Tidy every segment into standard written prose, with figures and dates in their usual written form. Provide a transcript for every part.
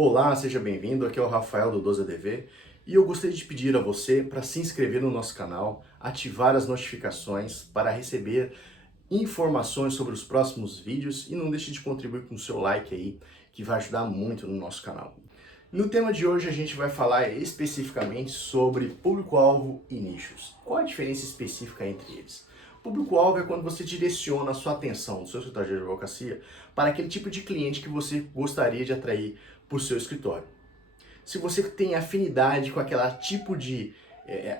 Olá, seja bem-vindo. Aqui é o Rafael do 12ADV e eu gostaria de pedir a você para se inscrever no nosso canal, ativar as notificações para receber informações sobre os próximos vídeos e não deixe de contribuir com o seu like aí, que vai ajudar muito no nosso canal. No tema de hoje a gente vai falar especificamente sobre público-alvo e nichos. Qual a diferença específica entre eles? Público-alvo é quando você direciona a sua atenção do seu escritório de advocacia para aquele tipo de cliente que você gostaria de atrair para o seu escritório. Se você tem afinidade com aquele tipo de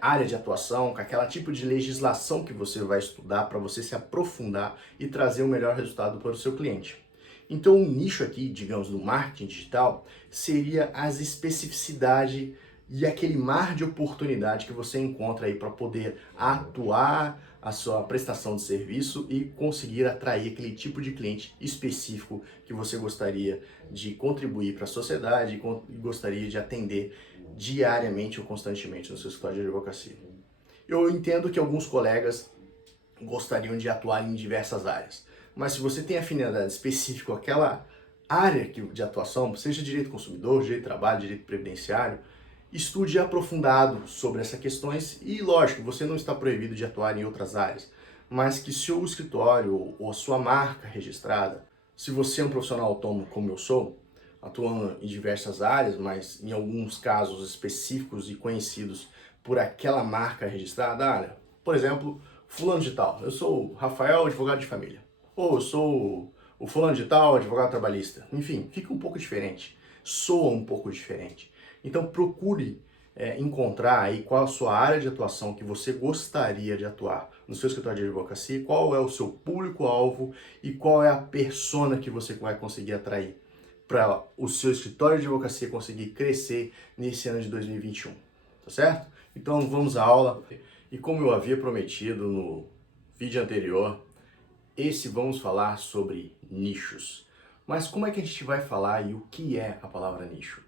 área de atuação, com aquele tipo de legislação que você vai estudar para você se aprofundar e trazer o melhor resultado para o seu cliente. Então, o nicho aqui, digamos, do marketing digital, seria as especificidades e aquele mar de oportunidade que você encontra aí para poder atuar a sua prestação de serviço e conseguir atrair aquele tipo de cliente específico que você gostaria de contribuir para a sociedade e gostaria de atender diariamente ou constantemente no seu escritório de advocacia. Eu entendo que alguns colegas gostariam de atuar em diversas áreas, mas se você tem afinidade específica com aquela área de atuação, seja direito do consumidor, direito do trabalho, direito previdenciário, estude aprofundado sobre essas questões e, lógico, você não está proibido de atuar em outras áreas, mas que seu escritório ou a sua marca registrada, se você é um profissional autônomo como eu sou, atuando em diversas áreas, mas em alguns casos específicos e conhecidos por aquela marca registrada, por exemplo, fulano de tal, eu sou o Rafael, advogado de família, ou eu sou o fulano de tal, advogado trabalhista, enfim, fica um pouco diferente, soa um pouco diferente. Então procure encontrar aí qual a sua área de atuação que você gostaria de atuar no seu escritório de advocacia, qual é o seu público-alvo e qual é a persona que você vai conseguir atrair para o seu escritório de advocacia conseguir crescer nesse ano de 2021, tá certo? Então vamos à aula e como eu havia prometido no vídeo anterior, vamos falar sobre nichos. Mas como é que a gente vai falar e o que é a palavra nicho?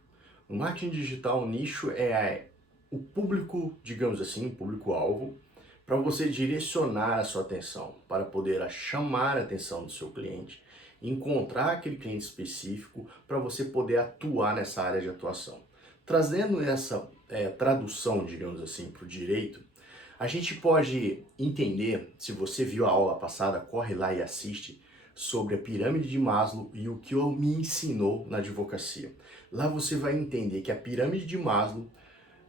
No marketing digital, o nicho é o público, digamos assim, público-alvo, para você direcionar a sua atenção, para poder chamar a atenção do seu cliente, encontrar aquele cliente específico para você poder atuar nessa área de atuação. Trazendo essa tradução, digamos assim, para o direito, a gente pode entender, se você viu a aula passada, corre lá e assiste, sobre a pirâmide de Maslow e o que eu me ensinou na advocacia. Lá você vai entender que a pirâmide de Maslow,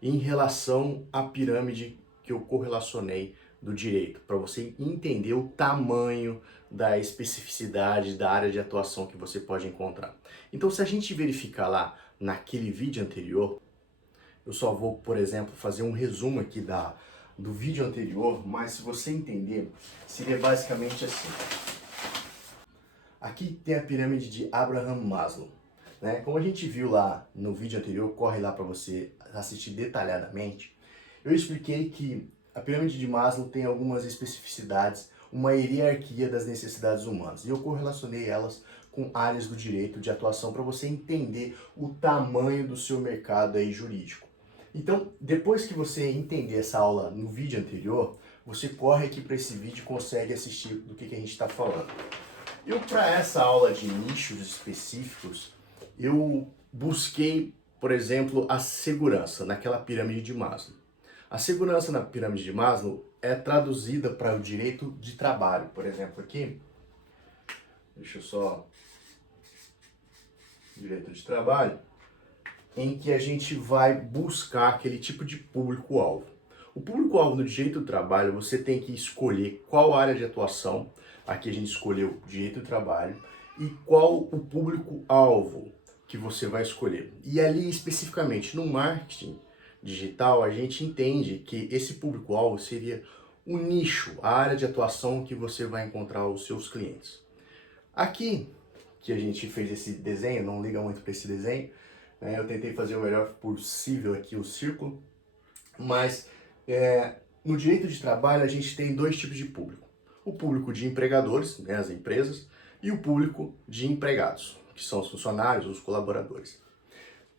em relação à pirâmide que eu correlacionei do direito, para você entender o tamanho da especificidade da área de atuação que você pode encontrar. Então, se a gente verificar lá naquele vídeo anterior, eu só vou, por exemplo, fazer um resumo aqui do vídeo anterior, mas se você entender, seria basicamente assim. Aqui tem a pirâmide de Abraham Maslow, né? Como a gente viu lá no vídeo anterior, corre lá para você assistir detalhadamente, eu expliquei que a pirâmide de Maslow tem algumas especificidades, uma hierarquia das necessidades humanas, e eu correlacionei elas com áreas do direito de atuação para você entender o tamanho do seu mercado aí jurídico. Então, depois que você entender essa aula no vídeo anterior, você corre aqui para esse vídeo e consegue assistir do que a gente está falando. Eu, para essa aula de nichos específicos, eu busquei, por exemplo, a segurança naquela pirâmide de Maslow. A segurança na pirâmide de Maslow é traduzida para o direito de trabalho, por exemplo, aqui. Deixa eu só... Direito de trabalho, em que a gente vai buscar aquele tipo de público-alvo. O público-alvo do direito do trabalho, você tem que escolher qual área de atuação, aqui a gente escolheu direito do trabalho, e qual o público-alvo que você vai escolher. E ali, especificamente no marketing digital, a gente entende que esse público-alvo seria o nicho, a área de atuação que você vai encontrar os seus clientes. Aqui, que a gente fez esse desenho, não liga muito para esse desenho, né? Eu tentei fazer o melhor possível aqui o círculo, mas no direito de trabalho a gente tem dois tipos de público. O público de empregadores, né, as empresas, e o público de empregados, que são os funcionários, os colaboradores.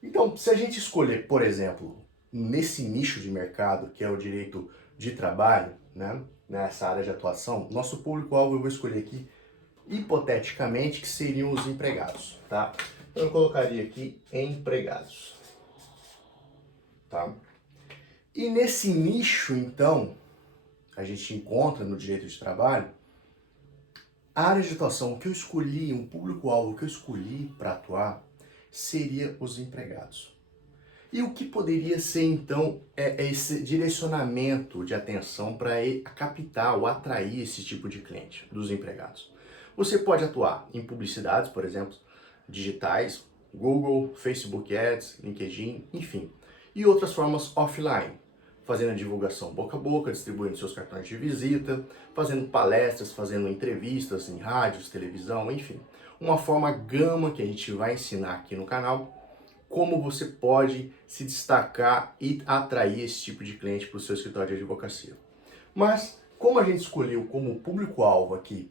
Então, se a gente escolher, por exemplo, nesse nicho de mercado, que é o direito de trabalho, né, nessa área de atuação, nosso público-alvo eu vou escolher aqui, hipoteticamente, que seriam os empregados, tá? Eu colocaria aqui empregados, tá? E nesse nicho, então, a gente encontra no direito de trabalho a área de atuação que eu escolhi, um público-alvo que eu escolhi para atuar, seria os empregados. E o que poderia ser, então, esse direcionamento de atenção para captar ou atrair esse tipo de cliente, dos empregados? Você pode atuar em publicidades, por exemplo, digitais, Google, Facebook Ads, LinkedIn, enfim. E outras formas offline, fazendo a divulgação boca a boca, distribuindo seus cartões de visita, fazendo palestras, fazendo entrevistas em rádios, televisão, enfim. Uma forma gama que a gente vai ensinar aqui no canal, como você pode se destacar e atrair esse tipo de cliente para o seu escritório de advocacia. Mas, como a gente escolheu como público-alvo aqui,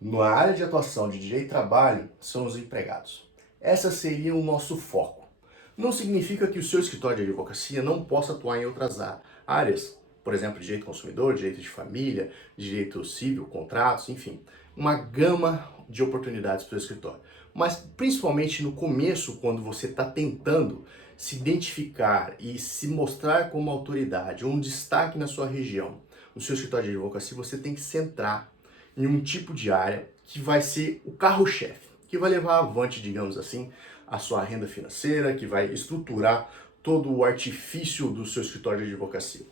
na área de atuação de direito e trabalho, são os empregados. Essa seria o nosso foco. Não significa que o seu escritório de advocacia não possa atuar em outras áreas, por exemplo, direito consumidor, direito de família, direito civil, contratos, enfim, uma gama de oportunidades para o seu escritório. Mas principalmente no começo, quando você está tentando se identificar e se mostrar como autoridade, ou um destaque na sua região, no seu escritório de advocacia, você tem que centrar em um tipo de área que vai ser o carro-chefe, que vai levar avante, digamos assim, a sua renda financeira, que vai estruturar todo o artifício do seu escritório de advocacia.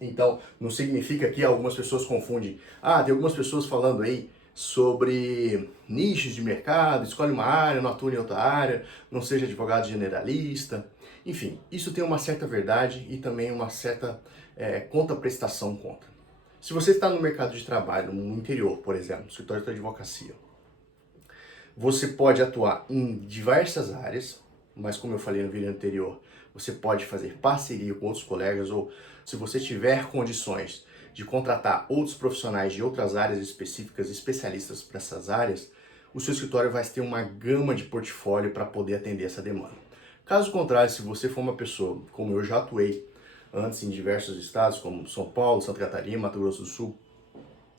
Então, não significa que algumas pessoas confundem. Tem algumas pessoas falando aí sobre nichos de mercado, escolhe uma área, não atua em outra área, não seja advogado generalista. Enfim, isso tem uma certa verdade e também uma certa contraprestação contra. Se você está no mercado de trabalho, no interior, por exemplo, no escritório de advocacia, você pode atuar em diversas áreas, mas como eu falei no vídeo anterior, você pode fazer parceria com outros colegas ou se você tiver condições de contratar outros profissionais de outras áreas específicas, especialistas para essas áreas, o seu escritório vai ter uma gama de portfólio para poder atender essa demanda. Caso contrário, se você for uma pessoa, como eu já atuei antes em diversos estados, como São Paulo, Santa Catarina, Mato Grosso do Sul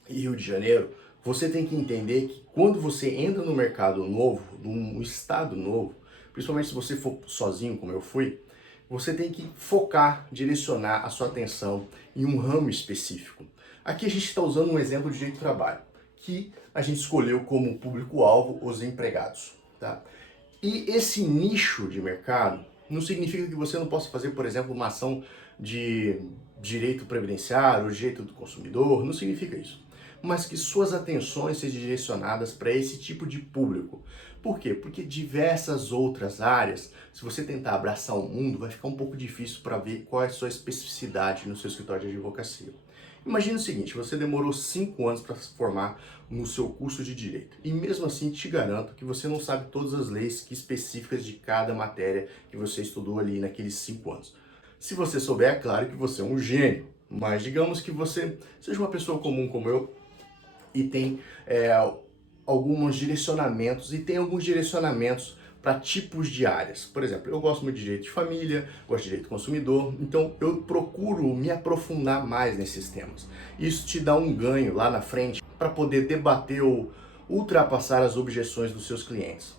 e Rio de Janeiro, você tem que entender que quando você entra no mercado novo, num estado novo, principalmente se você for sozinho, como eu fui, você tem que focar, direcionar a sua atenção em um ramo específico. Aqui a gente está usando um exemplo de direito do trabalho, que a gente escolheu como público-alvo os empregados. Tá? E esse nicho de mercado não significa que você não possa fazer, por exemplo, uma ação de direito previdenciário, direito do consumidor, não significa isso. Mas que suas atenções sejam direcionadas para esse tipo de público. Por quê? Porque diversas outras áreas, se você tentar abraçar o mundo, vai ficar um pouco difícil para ver qual é a sua especificidade no seu escritório de advocacia. Imagina o seguinte, você demorou 5 anos para se formar no seu curso de Direito. E mesmo assim, te garanto que você não sabe todas as leis específicas de cada matéria que você estudou ali naqueles 5 anos. Se você souber, é claro que você é um gênio. Mas digamos que você seja uma pessoa comum como eu e tem alguns direcionamentos para tipos de áreas. Por exemplo, eu gosto muito de direito de família, gosto de direito do consumidor, então eu procuro me aprofundar mais nesses temas. Isso te dá um ganho lá na frente para poder debater ou ultrapassar as objeções dos seus clientes.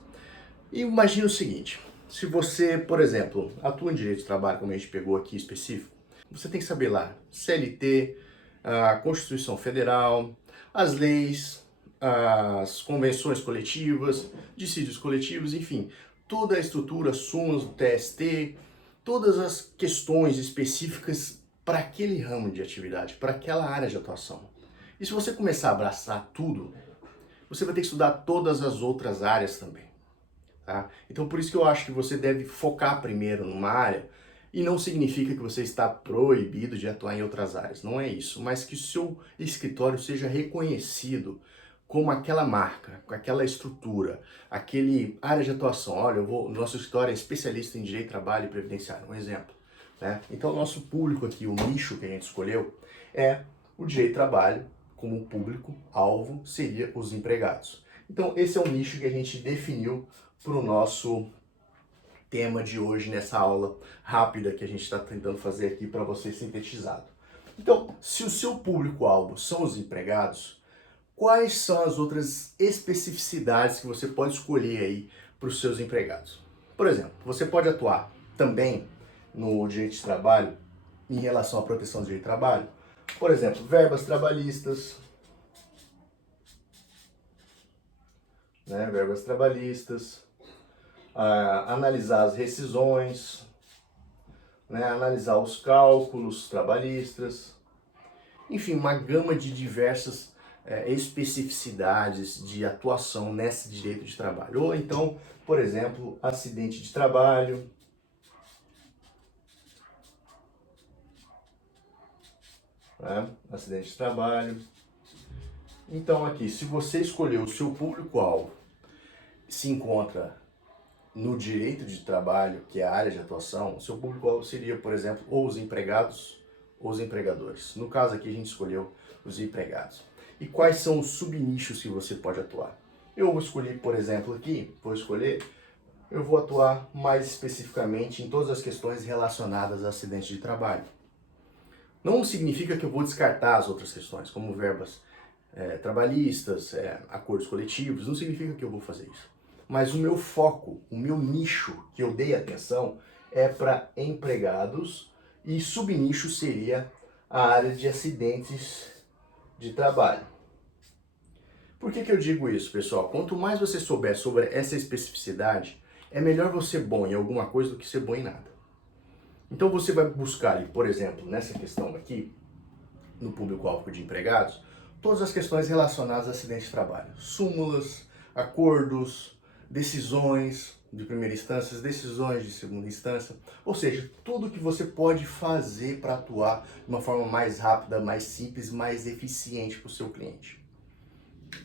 E imagine o seguinte, se você, por exemplo, atua em direito de trabalho, como a gente pegou aqui específico, você tem que saber lá, CLT, a Constituição Federal, as leis, as convenções coletivas, dissídios coletivos, enfim, toda a estrutura, súmulas do TST, todas as questões específicas para aquele ramo de atividade, para aquela área de atuação. E se você começar a abraçar tudo, você vai ter que estudar todas as outras áreas também. Tá? Então por isso que eu acho que você deve focar primeiro numa área, e não significa que você está proibido de atuar em outras áreas, não é isso, mas que o seu escritório seja reconhecido como aquela marca, com aquela estrutura, aquele área de atuação. Olha, nosso escritório é especialista em direito, trabalho e previdenciário, um exemplo. Né? Então o nosso público aqui, o nicho que a gente escolheu é o direito, trabalho, como público-alvo seria os empregados. Então esse é o nicho que a gente definiu para o nosso tema de hoje nessa aula rápida que a gente está tentando fazer aqui para você sintetizado. Então, se o seu público-alvo são os empregados, quais são as outras especificidades que você pode escolher aí para os seus empregados. Por exemplo, você pode atuar também no direito de trabalho em relação à proteção do direito de trabalho. Por exemplo, verbas trabalhistas, né? Verbas trabalhistas, analisar as rescisões, né? Analisar os cálculos trabalhistas, enfim, uma gama de diversas especificidades de atuação nesse direito de trabalho. Ou então, por exemplo, acidente de trabalho, né? Acidente de trabalho. Então aqui, se você escolher o seu público-alvo, se encontra no direito de trabalho, que é a área de atuação, o seu público-alvo seria, por exemplo, ou os empregados ou os empregadores. No caso aqui a gente escolheu os empregados. E quais são os subnichos que você pode atuar? Eu vou escolher, por exemplo, aqui, eu vou atuar mais especificamente em todas as questões relacionadas a acidentes de trabalho. Não significa que eu vou descartar as outras questões, como verbas trabalhistas, acordos coletivos, não significa que eu vou fazer isso. Mas o meu foco, o meu nicho que eu dei atenção é para empregados e subnicho seria a área de acidentes de trabalho. Por que eu digo isso, pessoal? Quanto mais você souber sobre essa especificidade, é melhor você ser bom em alguma coisa do que ser bom em nada. Então você vai buscar ali, por exemplo, nessa questão aqui, no público-alvo de empregados, todas as questões relacionadas a acidente de trabalho. Súmulas, acordos, decisões de primeira instância, decisões de segunda instância, ou seja, tudo que você pode fazer para atuar de uma forma mais rápida, mais simples, mais eficiente para o seu cliente.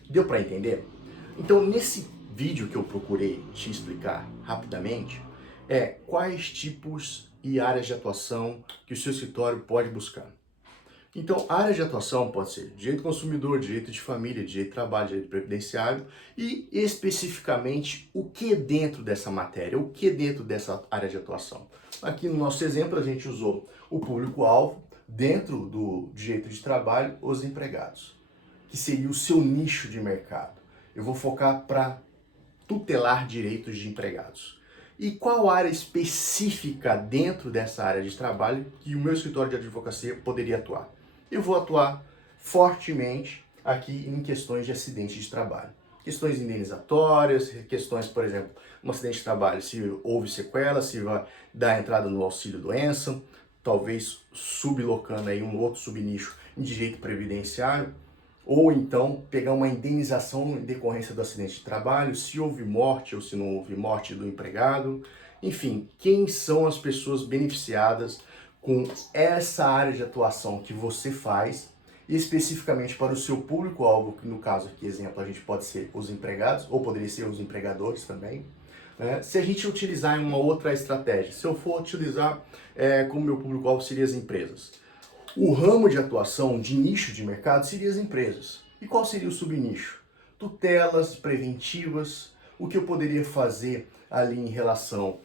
Deu para entender? Então, nesse vídeo que eu procurei te explicar rapidamente, quais tipos e áreas de atuação que o seu escritório pode buscar. Então, a área de atuação pode ser direito consumidor, direito de família, direito de trabalho, direito previdenciário e especificamente o que dentro dessa matéria, o que dentro dessa área de atuação. Aqui no nosso exemplo a gente usou o público-alvo dentro do direito de trabalho, os empregados, que seria o seu nicho de mercado. Eu vou focar para tutelar direitos de empregados. E qual área específica dentro dessa área de trabalho que o meu escritório de advocacia poderia atuar? Eu vou atuar fortemente aqui em questões de acidente de trabalho. Questões indenizatórias, questões, por exemplo, no acidente de trabalho, se houve sequela, se vai dar entrada no auxílio-doença, talvez sublocando aí um outro subnicho em direito previdenciário, ou então pegar uma indenização em decorrência do acidente de trabalho, se houve morte ou se não houve morte do empregado. Enfim, quem são as pessoas beneficiadas com essa área de atuação que você faz, especificamente para o seu público-alvo, que no caso aqui, exemplo, a gente pode ser os empregados, ou poderia ser os empregadores também. Se a gente utilizar uma outra estratégia, se eu for utilizar como meu público-alvo seria as empresas, o ramo de atuação de nicho de mercado seria as empresas. E qual seria o subnicho? Tutelas preventivas, o que eu poderia fazer ali em relação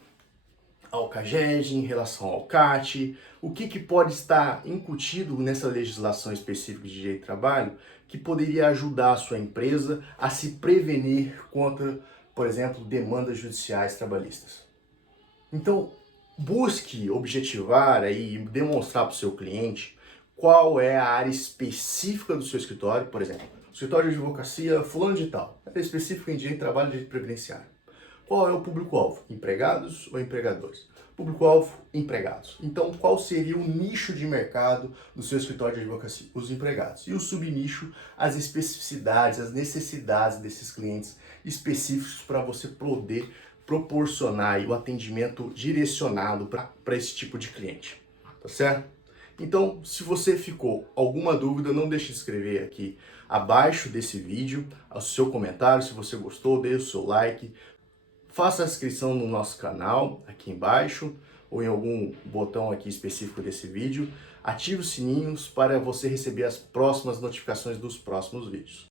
ao CAGED, em relação ao CAT, o que pode estar incutido nessa legislação específica de direito de trabalho que poderia ajudar a sua empresa a se prevenir contra, por exemplo, demandas judiciais trabalhistas. Então, busque objetivar e demonstrar para o seu cliente qual é a área específica do seu escritório, por exemplo, escritório de advocacia fulano de tal, área específica em direito de trabalho e direito previdenciário. Qual é o público-alvo? Empregados ou empregadores? Público-alvo, empregados. Então, qual seria o nicho de mercado do seu escritório de advocacia? Os empregados. E o subnicho, as especificidades, as necessidades desses clientes específicos para você poder proporcionar o atendimento direcionado para esse tipo de cliente. Tá certo? Então, se você ficou alguma dúvida, não deixe de escrever aqui abaixo desse vídeo o seu comentário. Se você gostou, dê o seu like. Faça a inscrição no nosso canal aqui embaixo ou em algum botão aqui específico desse vídeo. Ative os sininhos para você receber as próximas notificações dos próximos vídeos.